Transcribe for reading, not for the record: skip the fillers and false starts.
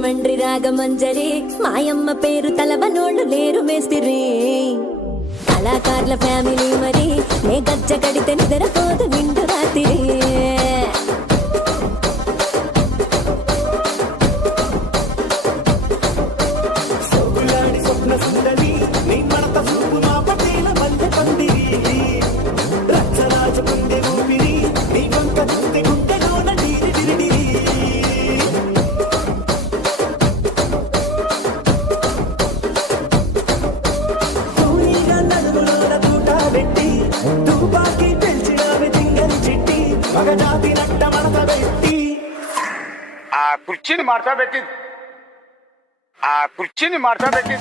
రాజమండ్రి రాగమంజరి మాయమ్మ పేరు తలవనోళ్ళు లేరు మేస్తిరి కళాకారుల ఫ్యామిలీ మరి నే గజ్జ కడితే నిద్రపోదు నిండు రాత్రి ఆ కుర్చీని మార్చబెట్టి ఆ కుర్చీని మార్చబెట్టి